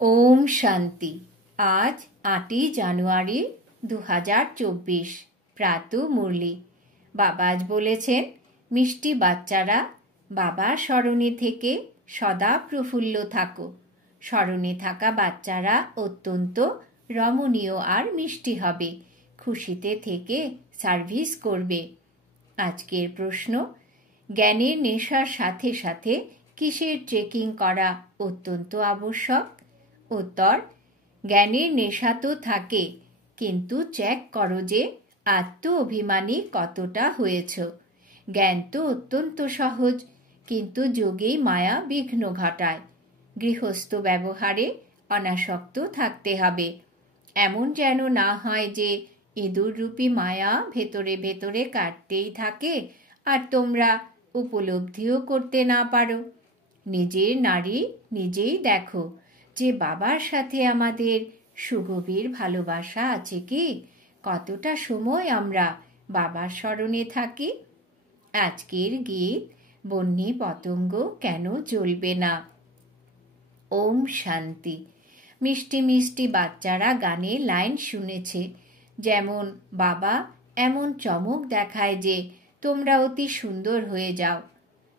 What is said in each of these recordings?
ओम शांति। आज 8 জানুয়ারি 2024 প্রাতঃ মুরলি। বাবা আজ বলেছেন, মিষ্টি বাচ্চারা বাবার স্মরণে থেকে সদা প্রফুল্ল থাকো। স্মরণে থাকা বাচ্চারা অত্যন্ত রমণীয় আর মিষ্টি হবে, খুশিতে থেকে সার্ভিস করবে। আজকের প্রশ্ন, জ্ঞানের নেশার সাথে সাথে কিসের চেকিং করা অত্যন্ত আবশ্যক? উত্তর, জ্ঞানের নেশা তো থাকে, কিন্তু চেক করো যে আত্ম অভিমানী কতটা হয়েছ। জ্ঞান তো অত্যন্ত সহজ, কিন্তু যোগেই মায়া বিঘ্ন ঘটায়। গৃহস্থ ব্যবহারে অনাসক্ত থাকতে হবে। এমন যেন না হয় যে ইঁদুররূপী মায়া ভেতরে ভেতরে কাটতেই থাকে আর তোমরা উপলব্ধিও করতে না পারো। নিজের নারী নিজেই দেখো যে বাবার সাথে আমাদের সুগভীর ভালোবাসা আছে কি? কতটা সময় আমরা বাবার স্মরণে থাকি? আজকের গীত, বন্যী পতঙ্গ কেন জ্বলবে না। ওম শান্তি। মিষ্টি মিষ্টি বাচ্চারা গানের লাইন শুনেছে, যেমন বাবা এমন চমক দেখায় যে তোমরা অতি সুন্দর হয়ে যাও।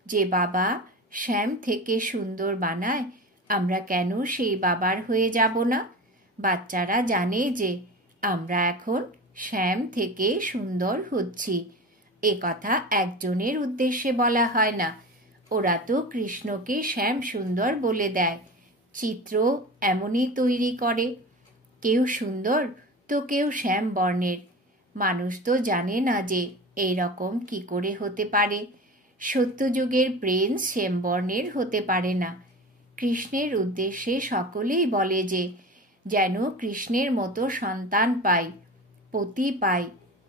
যে বাবা শ্যাম থেকে সুন্দর বানায়, আমরা কেন সেই বাবার হয়ে যাব না? বাচ্চারা জানে যে আমরা এখন শ্যাম থেকে সুন্দর হচ্ছি। এ কথা একজনের উদ্দেশ্যে বলা হয় না। ওরা তো কৃষ্ণকে শ্যাম সুন্দর বলে দেয়। চিত্র এমনই তৈরি করে, কেউ সুন্দর তো কেউ শ্যাম বর্ণের। মানুষ তো জানে না যে এই রকম কি করে হতে পারে। সত্যযুগের প্রিন্স শ্যাম বর্ণের হতে পারে না। কৃষ্ণের উদ্দেশ্যে সকলেই বলে যে যেন কৃষ্ণের মতো সন্তান পাই, পতি পাই।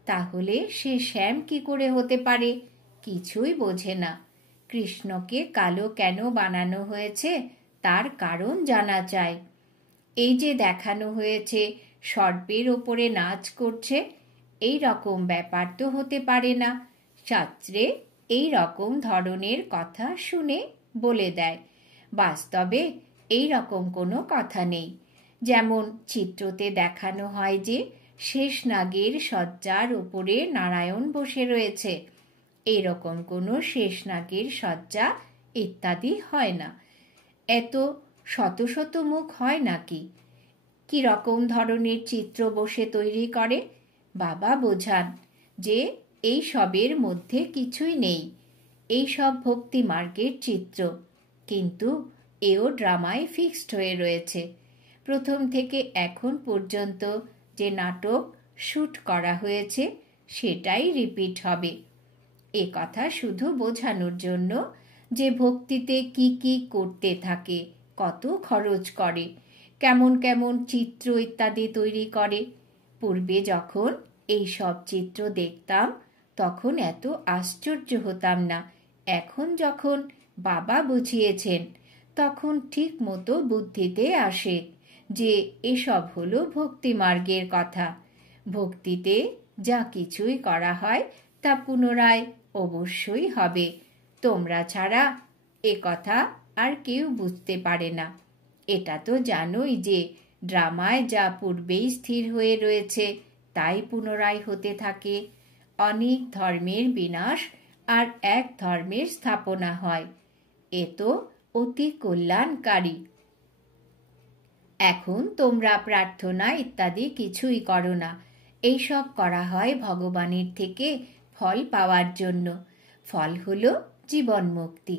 তাহলে সে শ্যাম কি করে হতে পারে? কিছুই বোঝে না। কৃষ্ণকে কালো কেন বানানো হয়েছে তার কারণ জানা চাই। এই যে দেখানো হয়েছে সর্পের ওপরে নাচ করছে, এই রকম ব্যাপার তো হতে পারে না। শাস্ত্রে এই রকম ধরনের কথা শুনে বলে দেয়, বাস্তবে এই রকম কোনো কথা নেই। যেমন চিত্রতে দেখানো হয় যে শেষনাগের শয্যার উপরে নারায়ণ বসে রয়েছে, এরকম কোনো শেষনাগের শয্যা ইত্যাদি হয় না। এত শত শত মুখ হয় নাকি? কি রকম ধরনের চিত্র বসে তৈরি করে? বাবা বোঝান যে এই সবের মধ্যে কিছুই নেই, এই সব ভক্তি মার্গের চিত্র। কিন্তু এও ড্রামায় ফিক্সড হয়ে রয়েছে। প্রথম থেকে এখন পর্যন্ত যে নাটক শুট করা হয়েছে সেটাই রিপিট হবে। এ কথা শুধু বোঝানোর জন্য যে ভক্তিতে কি কি করতে থাকে, কত খরচ করে, কেমন কেমন চিত্র ইত্যাদি তৈরি করে। পূর্বে যখন এই সব চিত্র দেখতাম তখন এত আশ্চর্য হতাম না। এখন যখন বাবা বুঝিয়েছেন তখন ঠিক মতো বুদ্ধিতে আসে যে এসব হলো ভক্তি মার্গের কথা। ভক্তিতে যা কিছুই করা হয় তা পুনরায় অবশ্যই হবে। তোমরা ছাড়া এ কথা আর কেউ বুঝতে পারে না। এটা তো জানোই যে ড্রামায় যা পূর্বেই স্থির হয়ে রয়েছে তাই পুনরায় হতে থাকে। অনেক ধর্মের বিনাশ আর এক ধর্মের স্থাপনা হয়। এ তো অতি কল্যাণকারী। এখন তোমরা প্রার্থনা ইত্যাদি কিছুই করো না। এইসব করা হয় ভগবানের থেকে ফল পাওয়ার জন্য। ফল হলো জীবন মুক্তি।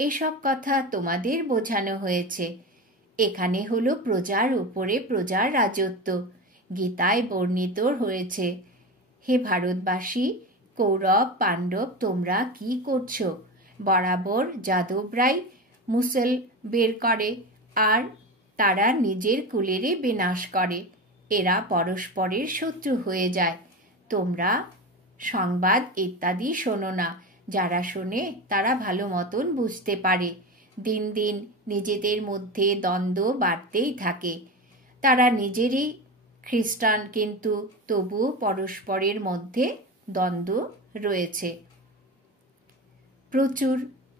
এসব কথা তোমাদের বোঝানো হয়েছে। এখানে হলো প্রজার উপরে প্রজার রাজত্ব। গীতায় বর্ণিত হয়েছে, হে ভারতবাসী, কৌরব পাণ্ডব তোমরা কি করছো? বরাবর যাদবরাই মুসল বের করে আর তারা নিজের কুলেরে বিনাশ করে। এরা পরস্পরের শত্রু হয়ে যায়। তোমরা সংবাদ ইত্যাদি শোনো না। যারা শোনে তারা ভালো মতন বুঝতে পারে। দিন দিন নিজেদের মধ্যে দ্বন্দ্ব বাড়তেই থাকে। তারা নিজেরই খ্রিস্টান, কিন্তু তবুও পরস্পরের মধ্যে দ্বন্দ্ব রয়েছে। প্রচুর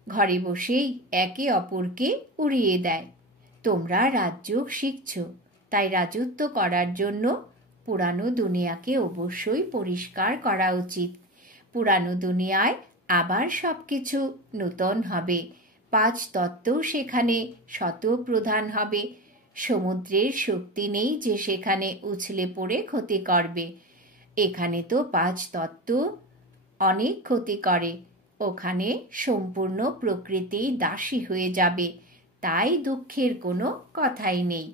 ঘরে বসেই একে অপরকে উড়িয়ে দেয়। তোমরা রাজযোগ শিখছ, তাই রাজত্ব করার জন্য পুরানো দুনিয়াকে অবশ্যই পরিষ্কার করা উচিত। পুরানো দুনিয়ায় আবার সবকিছু নূতন হবে। 5 তত্ত্ব সেখানে শতপ্রধান হবে। সমুদ্রের শক্তি নেই যে সেখানে উছলে পড়ে ক্ষতি করবে। এখানে তো 5 তত্ত্ব অনেক ক্ষতি করে। ওখানে সম্পূর্ণ প্রকৃতি দাসী হয়ে যাবে, তাই দুঃখের কোনো কথাই নেই।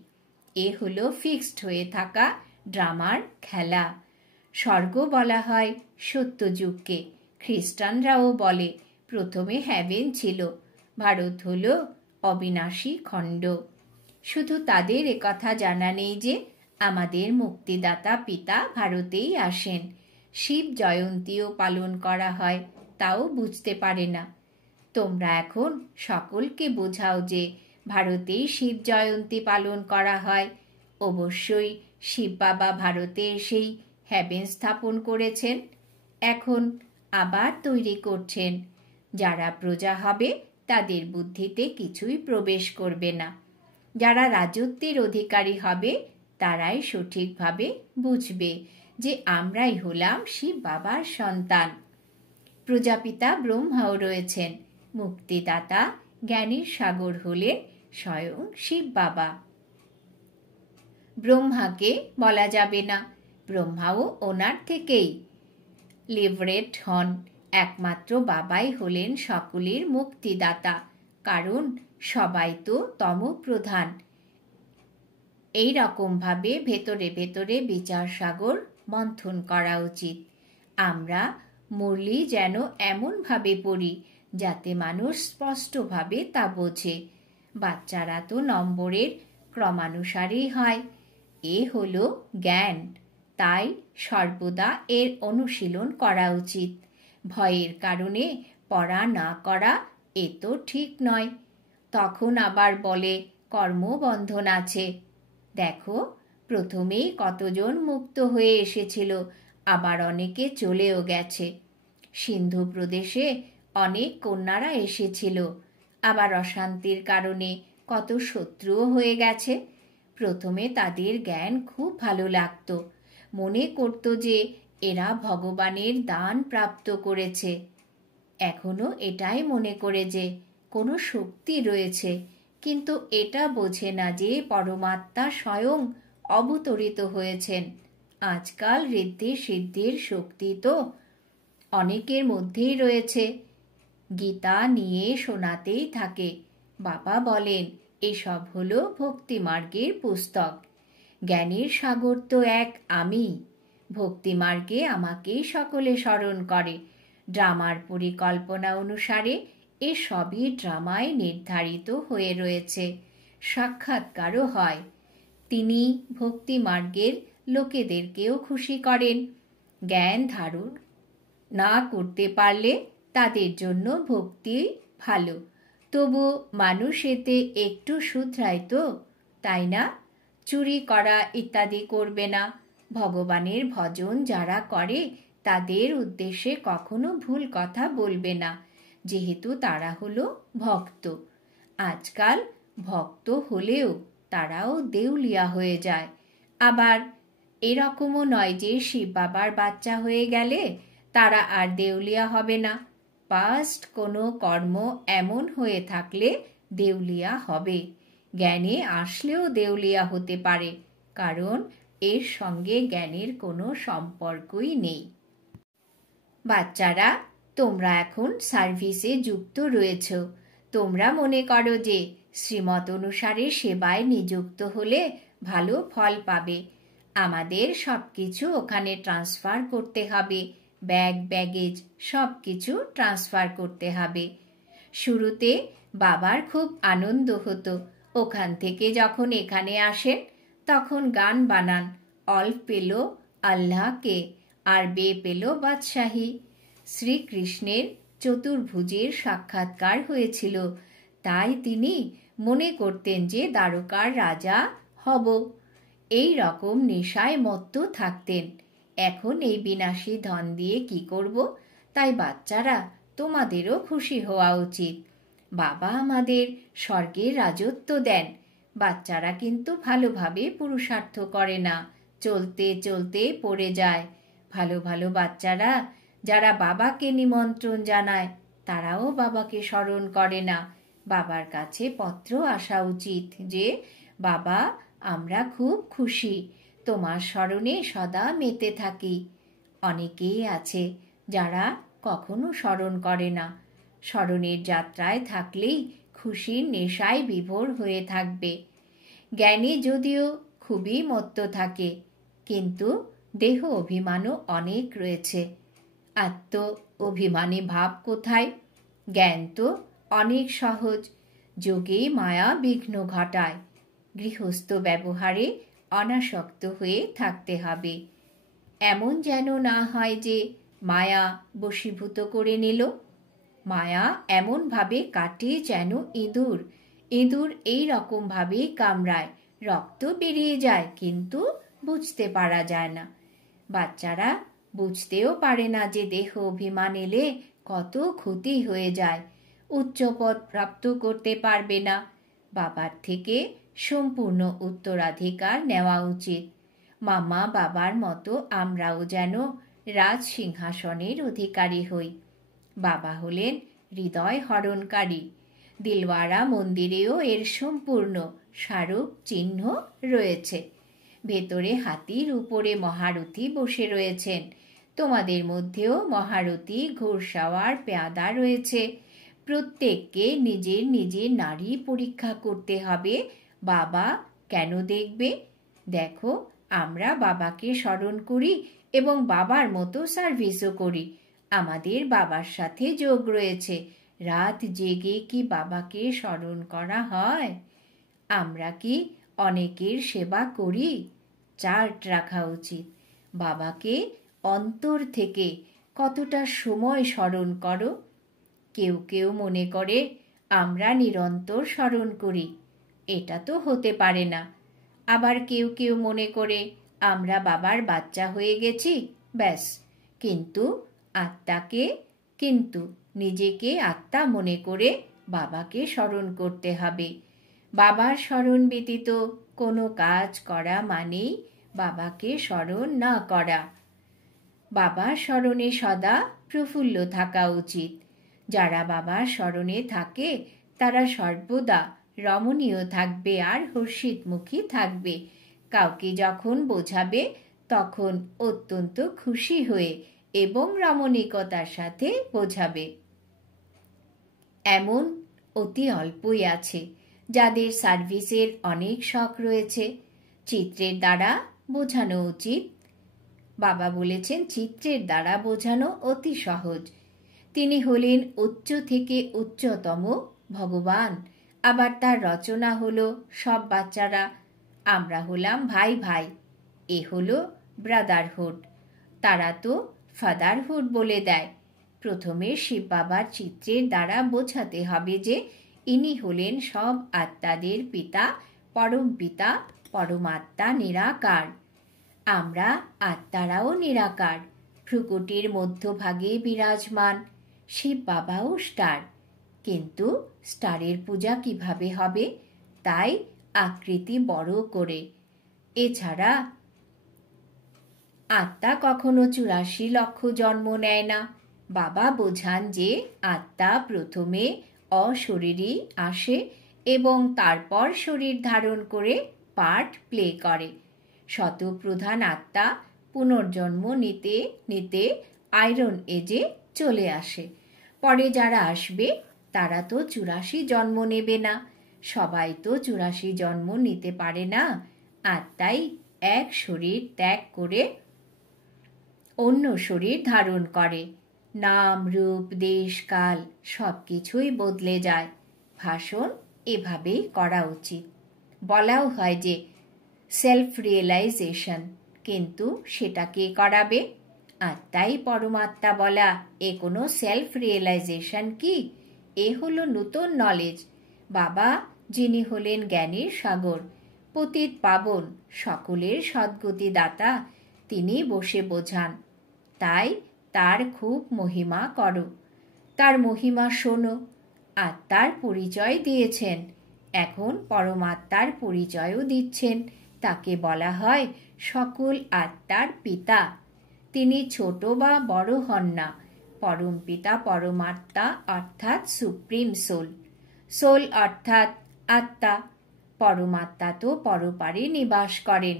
এ হলো ফিক্সড হয়ে থাকা ড্রামার খেলা। স্বর্গ বলা হয় সত্যযুগকে। খ্রিস্টানরাও বলে প্রথমে হ্যাভেন ছিল। ভারত হলো অবিনাশী খণ্ড। শুধু তাদের একথা জানা নেই যে আমাদের মুক্তিদাতা পিতা ভারতেই আসেন। শিব জয়ন্তীও পালন করা হয়, তাও বুঝতে পারে না। তোমরা এখন সকলকে বোঝাও যে ভারতেই শিব জয়ন্তী পালন করা হয়। অবশ্যই শিব বাবা ভারতে এসেই হ্যাভেন স্থাপন করেছেন, এখন আবার তৈরি করছেন। যারা প্রজা হবে তাদের বুদ্ধিতে কিছুই প্রবেশ করবে না। যারা রাজত্বের অধিকারী হবে তারাই সঠিকভাবে বুঝবে যে আমরাই হলাম শিব বাবার সন্তান। প্রজাপিতা ব্রহ্মাও রয়েছেন। মুক্তিদাতা জ্ঞানের সাগর হলেন স্বয়ং শিব বাবা। ব্রহ্মাকে বলা যাবে না, ব্রহ্মাও ওনার থেকেই লিবারেট হন। একমাত্র বাবাই হলেন সকলের মুক্তিদাতা, কারণ সবাই তো তমপ্রধান। এই রকমভাবে ভেতরে ভেতরে বিচার সাগর মন্থন করা উচিত। আমরা মুরলি যেন এমনভাবে পড়ি যাতে মানুষ স্পষ্টভাবে তা বোঝে। বাচ্চারা তো নম্বরের ক্রমানুসারেই হয়। এ হলো জ্ঞান, তাই সর্বদা এর অনুশীলন করা উচিত। ভয়ের কারণে পড়া না করা এ তো ঠিক নয়। তখন আবার বলে কর্মবন্ধন আছে। দেখো, প্রথমেই কতজন মুক্ত হয়ে এসেছিল, আবার অনেকে চলেও গেছে। সিন্ধু প্রদেশে অনেক কন্যারা এসেছিল, আবার অশান্তির কারণে কত শত্রুও হয়ে গেছে। প্রথমে তাদের জ্ঞান খুব ভালো লাগতো, মনে করত যে এরা ভগবানের দান প্রাপ্ত করেছে। এখনো এটাই মনে করে যে কোনো শক্তি রয়েছে, কিন্তু এটা বোঝে না যে পরমাত্মা স্বয়ং অবতরিত হয়েছেন। আজকাল ঋদ্ধি সিদ্ধির শক্তি তো অনেকের মধ্যেই রয়েছে। গীতা নিয়ে শোনাতেই থাকে। বাবা বলেন এসব হলো ভক্তিমার্গের পুস্তক। জ্ঞানের সাগর তো এক আমি। ভক্তিমার্গে আমাকেই সকলে স্মরণ করে। ড্রামার পরিকল্পনা অনুসারে এসবই ড্রামায় নির্ধারিত হয়ে রয়েছে। সাক্ষাৎকারও হয়। তিনি ভক্তিমার্গের লোকেদেরকেও খুশি করেন। জ্ঞান ধারণ না করতে পারলে তাদের জন্য ভক্তি ভালো, তবু মানুষ এতে একটু শুধরায় তো, তাই না? চুরি করা ইত্যাদি করবে না। ভগবানের ভজন যারা করে তাদের উদ্দেশ্যে কখনো ভুল কথা বলবে না, যেহেতু তারা হলো ভক্ত। আজকাল ভক্ত হলেও তারাও দেউলিয়া হয়ে যায়। আবার এরকমও নয় যে শিব বাবার বাচ্চা হয়ে গেলে তারা আর দেউলিয়া হবে না। পাস্ট কোনো কর্ম এমন হয়ে থাকলে দেউলিয়া হবে। জ্ঞানে আসলেও দেউলিয়া হতে পারে, কারণ এর সঙ্গে জ্ঞানের কোনো সম্পর্কই নেই। বাচ্চারা, তোমরা এখন সার্ভিসে যুক্ত রয়েছ। তোমরা মনে করো যে শ্রীমত অনুসারে সেবায় নিযুক্ত হলে ভালো ফল পাবে। আমাদের সবকিছু ওখানে ট্রান্সফার করতে হবে, ব্যাগ ব্যাগেজ সব কিছু ট্রান্সফার করতে হবে। শুরুতে বাবার খুব আনন্দ হতো। ওখান থেকে যখন এখানে আসেন তখন গান বানান, অল পেল আল্লাহকে আর বে পেল বাদশাহী। শ্রীকৃষ্ণের চতুর্ভুজের সাক্ষাৎকার হয়েছিল, তাই তিনি মনে করতেন যে দ্বারকার রাজা হব। এই রকম নেশায় মত্ত থাকতেন। এখন এই বিনাশী ধন দিয়ে কি করব? তাই বাচ্চারা, তোমাদেরও খুশি হওয়া উচিত। বাবা আমাদের স্বর্গের রাজত্ব দেন। বাচ্চারা কিন্তু ভালোভাবে পুরুষার্থ করে না, চলতে চলতে পড়ে যায়। ভালো ভালো বাচ্চারা যারা বাবাকে নিমন্ত্রণ জানায় তারাও বাবাকে স্মরণ করে না। বাবার কাছে পত্র আসা উচিত যে, বাবা, আমরা খুব খুশি, তোমার স্মরণে সদা মেতে থাকি। অনেকেই আছে যারা কখনো স্মরণ করে না, স্মরণের যাত্রায় থাকলেই খুশির নেশায় বিভোর হয়ে থাকবে। জ্ঞানী যদিও খুবই মত্ত থাকে, কিন্তু দেহ অভিমানও অনেক রয়েছে। আত্ম অভিমানী ভাব কোথায়? জ্ঞান তো অনেক সহজ, যোগেই মায়া বিঘ্ন ঘটায়। গৃহস্থ ব্যবহারে অনাসক্ত হয়ে থাকতে হবে। এমন যেন না হয় যে মায়া বশীভূত করে নিল। মায়া এমনভাবে কাটে যেন ইঁদুর ইঁদুর এই রকমভাবেই কামড়ায়, রক্ত বেরিয়ে যায় কিন্তু বুঝতে পারা যায় না। বাচ্চারা বুঝতেও পারে না যে দেহ অভিমান এলে কত ক্ষতি হয়ে যায়, উচ্চপদ প্রাপ্ত করতে পারবে না। বাবার থেকে সম্পূর্ণ উত্তরাধিকার নেওয়া উচিত। মামা বাবার মতো আমরাও যেন রাজ সিংহাসনের অধিকারী হই। বাবা হলেন হৃদয় হরণকারী। দিলওয়ারা মন্দিরেও এর সম্পূর্ণ স্মারক চিহ্ন রয়েছে। ভেতরে হাতির উপরে মহারথী বসে রয়েছেন। তোমাদের মধ্যেও মহারথী, ঘোড়সাওয়ার, পেয়াদা রয়েছে। প্রত্যেককে নিজের নিজের নাড়ি পরীক্ষা করতে হবে। বাবা কেন দেখবে? দেখো, আমরা বাবাকে স্মরণ করি এবং বাবার মতো সার্ভিসও করি। আমাদের বাবার সাথে যোগ রয়েছে। রাত জেগে কি বাবাকে স্মরণ করা হয়? আমরা কি অনেকের সেবা করি? চার্ট রাখা উচিত। বাবাকে অন্তর থেকে কতটা সময় স্মরণ করো? কেউ কেউ মনে করে আমরা নিরন্তর স্মরণ করি। এটা তো হতে পারে না। আবার কেউ কেউ মনে করে আমরা বাবার বাচ্চা হয়ে গেছি, ব্যাস। কিন্তু নিজেকে আত্মা মনে করে বাবাকে স্মরণ করতে হবে। বাবার স্মরণ ব্যতীত কোনো কাজ করা মানেই বাবাকে স্মরণ না করা। বাবার স্মরণে সদা প্রফুল্ল থাকা উচিত। যারা বাবার স্মরণে থাকে তারা সর্বদা রমণীয় থাকবে আর হর্ষিতমুখী থাকবে। কাউকে যখন বোঝাবে তখন অত্যন্ত খুশি হয়ে এবং রমণীকতার সাথে বোঝাবে। এমন অতি অল্পই আছে যাদের সার্ভিসের অনেক শখ রয়েছে। চিত্রের দ্বারা বোঝানো উচিত। বাবা বলেছেন চিত্রের দ্বারা বোঝানো অতি সহজ। তিনি হলেন উচ্চ থেকে উচ্চতম ভগবান। আবার তার রচনা হলো সব বাচ্চারা। আমরা হলাম ভাই ভাই। এ হলো ব্রাদারহুড। তারা তো ফাদারহুড বলে দেয়। প্রথমে শিব বাবার চিত্রের দ্বারা বোঝাতে হবে যে ইনি হলেন সব আত্মাদের পিতা, পরম পিতা, পরমাত্মা নিরাকার। আমরা আত্মারাও নিরাকার। ভ্রুকুটির মধ্যভাগে বিরাজমান। শিব বাবাও স্টার। কিন্তু স্টারের পূজা কিভাবে হবে? তাই আকৃতি বড় করে। এছাড়া আত্মা কখনো 84 লক্ষ জন্ম নেয় না। বাবা বোঝান যে আত্মা প্রথমে অশরীরী আসে এবং তারপর শরীর ধারণ করে পার্ট প্লে করে। শতপ্রধান আত্মা পুনর্জন্ম নিতে নিতে আয়রন এজে চলে আসে। পরে যারা আসবে তারা তো 84 জন্ম নেবে না। সবাই তো 84 জন্ম নিতে পারে না। আত্মাই এক শরীর ত্যাগ করে অন্য শরীর ধারণ করে। নাম, রূপ, দেশ, কাল সবকিছুই বদলে যায়। ভাষণ এভাবেই করা উচিত। বলাও হয় যে সেলফ রিয়েলাইজেশন, কিন্তু সেটা কে করাবে? আত্মাই পরমাত্মা বলা এ কোনো সেলফ রিয়েলাইজেশন কি? এ হলো নতুন নলেজ। বাবা যিনি হলেন জ্ঞানের সাগর, পতিত পাবন, সকলের সদ্গতি দাতা, তিনি বসে বোঝান। তাই তার খুব মহিমা করো, তার মহিমা শোনো। আত্মার পরিচয় দিয়েছেন। এখন পরমাত্মার পরিচয়ও দিচ্ছেন। তাকে বলা হয় সকল আত্মার পিতা। তিনি ছোট বা বড় হন না। পরমপিতা পরমাত্মা অর্থাৎ সুপ্রিম সোল। সোল অর্থাৎ আত্মা। পরমাত্মা তো পরপারে নিবাস করেন।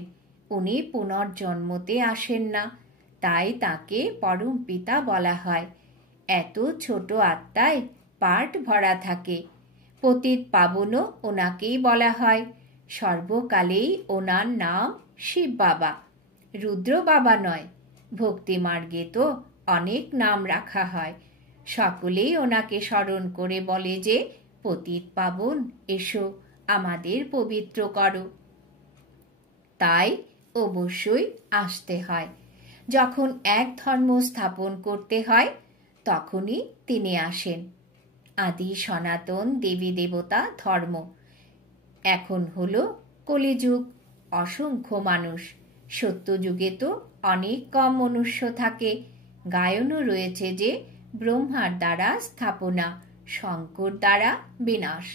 উনি পুনর্জন্মতে আসেন না, তাই তাকে পরমপিতা বলা হয়। এত ছোট আত্মায় পার্ট ভরা থাকে। পতিত পাবনও ওনাকেই বলা হয়। সর্বকালেই ওনার নাম শিব বাবা, রুদ্র বাবা নয়। ভক্তি মার্গে তো অনেক নাম রাখা হয়। সকলেই ওনাকে স্মরণ করে বলে যে, পতিত পাবন এসো, আমাদের পবিত্র করো। তাই অবশ্যই আসতে হয়। যখন এক ধর্ম স্থাপন করতে হয়, তখনই তিনি আসেন। আদি সনাতন দেবী দেবতা ধর্ম। এখন হলো কলিযুগ, অসংখ্য মানুষ। সত্যযুগে তো অনেক কম মনুষ্য থাকে। গায়নও রয়েছে যে, ব্রহ্মার দ্বারা স্থাপনা, শঙ্কর দ্বারা বিনাশ।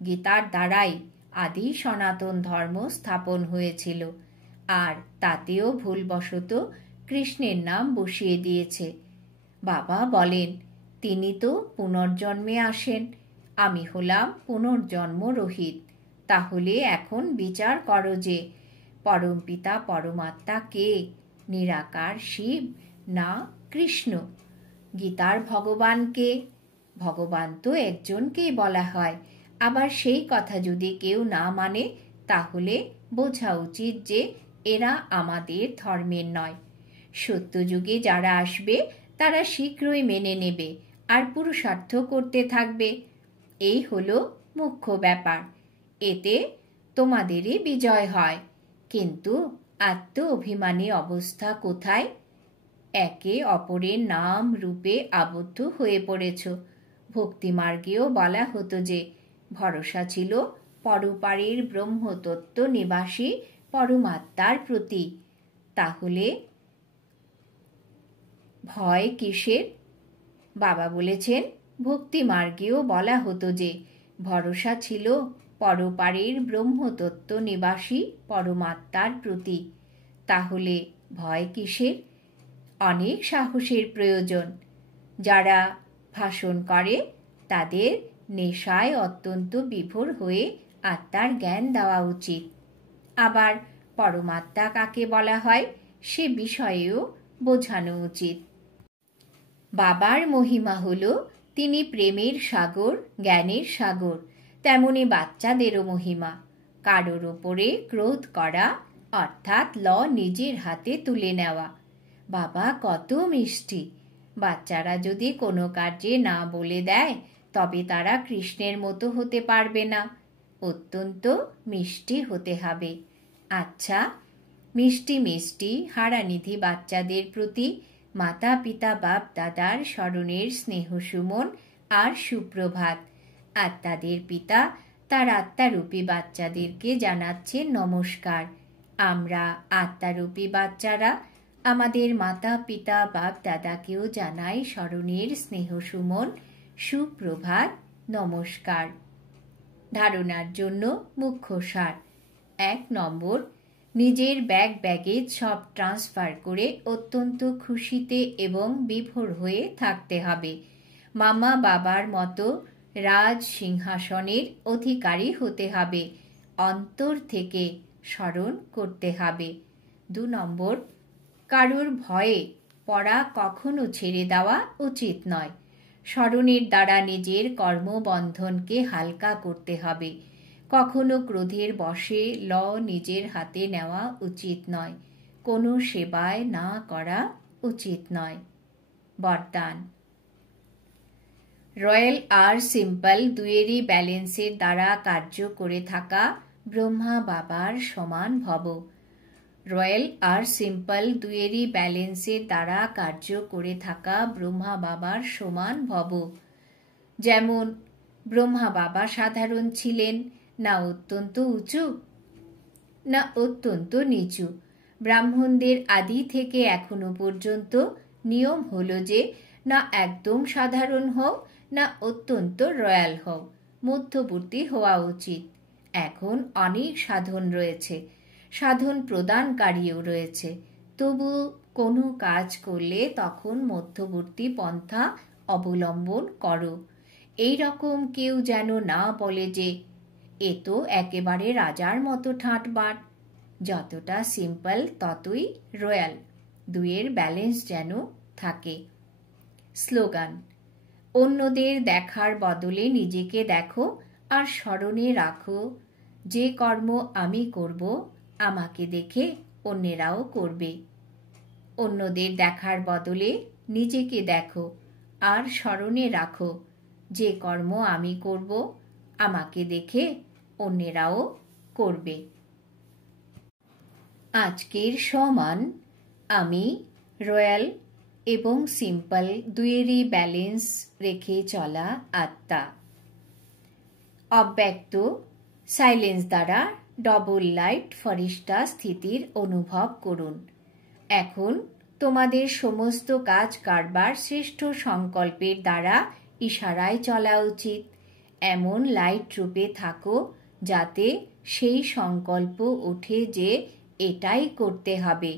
গীতার দ্বারাই আদি সনাতন ধর্ম স্থাপন হয়েছিল। আর তাতেও ভুলবশত কৃষ্ণের নাম বসিয়ে দিয়েছে। বাবা বলেন, তিনি তো পুনর্জন্মে আসেন। আমি হলাম পুনর্জন্ম রহিত। তাহলে এখন বিচার করো যে, পরমপিতা পরমাত্মা কে? নিরাকার শিব না কৃষ্ণ? গীতার ভগবানকে? ভগবান তো একজনকেই বলা হয়। আবার সেই কথা যদি কেউ না মানে, তাহলে বোঝা উচিত যে এরা আমাদের ধর্মের নয়। সত্যযুগে যারা আসবে তারা শীঘ্রই মেনে নেবে আর পুরুষার্থ করতে থাকবে। এই হলো মুখ্য ব্যাপার। এতে তোমাদেরই বিজয় হয়। কিন্তু আত্ম অভিমানী অবস্থা কোথায়? একে অপরের নাম রূপে আবদ্ধ হয়ে পড়েছ। ভক্তিমার্গেও বলা হতো যে, ভরসা ছিল পরপারের ব্রহ্মতত্ত্ব নিবাসী পরমাত্মার প্রতি। তাহলে ভয় কিসের? বাবা বলেছেন, ভক্তিমার্গেও বলা হতো যে, ভরসা ছিল পরপারের ব্রহ্মতত্ত্ব নিবাসী পরমাত্মার প্রতি। তাহলে ভয় কিসের? অনেক সাহসের প্রয়োজন। যারা ভাষণ করে তাদের নেশায় অত্যন্ত বিভোর হয়ে আত্মার জ্ঞান দেওয়া উচিত। আবার পরমাত্মা কাকে বলা হয় সে বিষয়েও বোঝানো উচিত। বাবার মহিমা হলো তিনি প্রেমের সাগর, জ্ঞানের সাগর। তেমনি বাচ্চাদেরও মহিমা। কারোর ওপরে ক্রোধ করা অর্থাৎ ল নিজের হাতে তুলে নেওয়া। বাবা কত মিষ্টি। বাচ্চারা যদি কোনো কার্যে না বলে দেয়, তবে তারা কৃষ্ণের মতো হতে পারবে না। অত্যন্ত মিষ্টি হতে হবে। আচ্ছা, মিষ্টি মিষ্টি হারানিধি বাচ্চাদের প্রতি মাতা পিতা বাপ দাদার স্মরণের স্নেহ সুমন আর সুপ্রভাত। আত্মাদের পিতা তার আত্মারূপী বাচ্চাদেরকে জানাচ্ছেন নমস্কার। আমরা আত্মারূপী বাচ্চারা আমাদের মাতা পিতা বাপ দাদাকেও জানাই স্মরণের স্নেহ সুমন, সুপ্রভাত, নমস্কার। ধারণার জন্য মুখ্য সার। 1 নম্বর, নিজের ব্যাগেজ সব ট্রান্সফার করে অত্যন্ত খুশিতে এবং বিভোর হয়ে থাকতে হবে। মামা বাবার মতো রাজ সিংহাসনের অধিকারী হতে হবে। অন্তর থেকে স্মরণ করতে হবে। 2 নম্বর, কারোর ভয়ে পড়া কখনো ছেড়ে দেওয়া উচিত নয়। স্মরণের দ্বারা নিজের কর্মবন্ধনকে হালকা করতে হবে। কখনো ক্রোধের বশে ল নিজের হাতে নেওয়া উচিত নয়। কোনো সেবায় না করা উচিত নয়। বরদান। রয়্যাল আর সিম্পল দুয়েরই ব্যালেন্সের দ্বারা কার্য করে থাকা ব্রহ্মা বাবার সমান ভব। রয়্যাল আর সিম্পল দুয়েরই ব্যালেন্সের দ্বারা কার্য করে থাকা ব্রহ্মা বাবার সমান ভব। যেমন ব্রহ্মা বাবা সাধারণ ছিলেন, না অত্যন্ত উঁচু না অত্যন্ত নিচু। ব্রাহ্মণদের আদি থেকে এখনো পর্যন্ত নিয়ম হলো যে, না একদম সাধারণ হও না অত্যন্ত রয়্যাল হও, মধ্যবর্তী হওয়া উচিত। এখন অনেক সাধন রয়েছে, সাধন প্রদানকারীও রয়েছে। তবু কোনো কাজ করলে তখন মধ্যবর্তী পন্থা অবলম্বন করো। এই রকম কেউ যেন না বলে যে এ তো একেবারে রাজার মতো ঠাঁটবাট। যতটা সিম্পল ততই রয়্যাল। দুয়ের ব্যালেন্স যেন থাকে। স্লোগান: অন্যদের দেখার বদলে নিজেকে দেখো আর স্মরণে রাখো, যে কর্ম আমি করব আমাকে দেখে অন্যেরাও করবে। অন্যদের দেখার বদলে নিজেকে দেখো আর স্মরণে রাখো, যে কর্ম আমি করব আমাকে দেখে অন্যেরাও করবে। আজকের সমান আমি, রয়্যাল এবং সিম্পল দুয়েরই ব্যালেন্স রেখে চলা আত্মা। অব্যক্ত সাইলেন্স দ্বারা ডবল লাইট ফরিস্টা স্থিতির অনুভব করুন। এখন তোমাদের সমস্ত কাজ কারবার শ্রেষ্ঠ সংকল্পের দ্বারা ইশারায় চলা উচিত। এমন লাইট রূপে থাকো যাতে সেই সংকল্প ওঠে যে এটাই করতে হবে,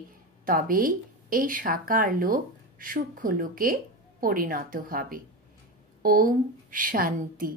তবেই এই সাকার লোক সূক্ষ্ম লোকে পরিণত হবে। ওম শান্তি।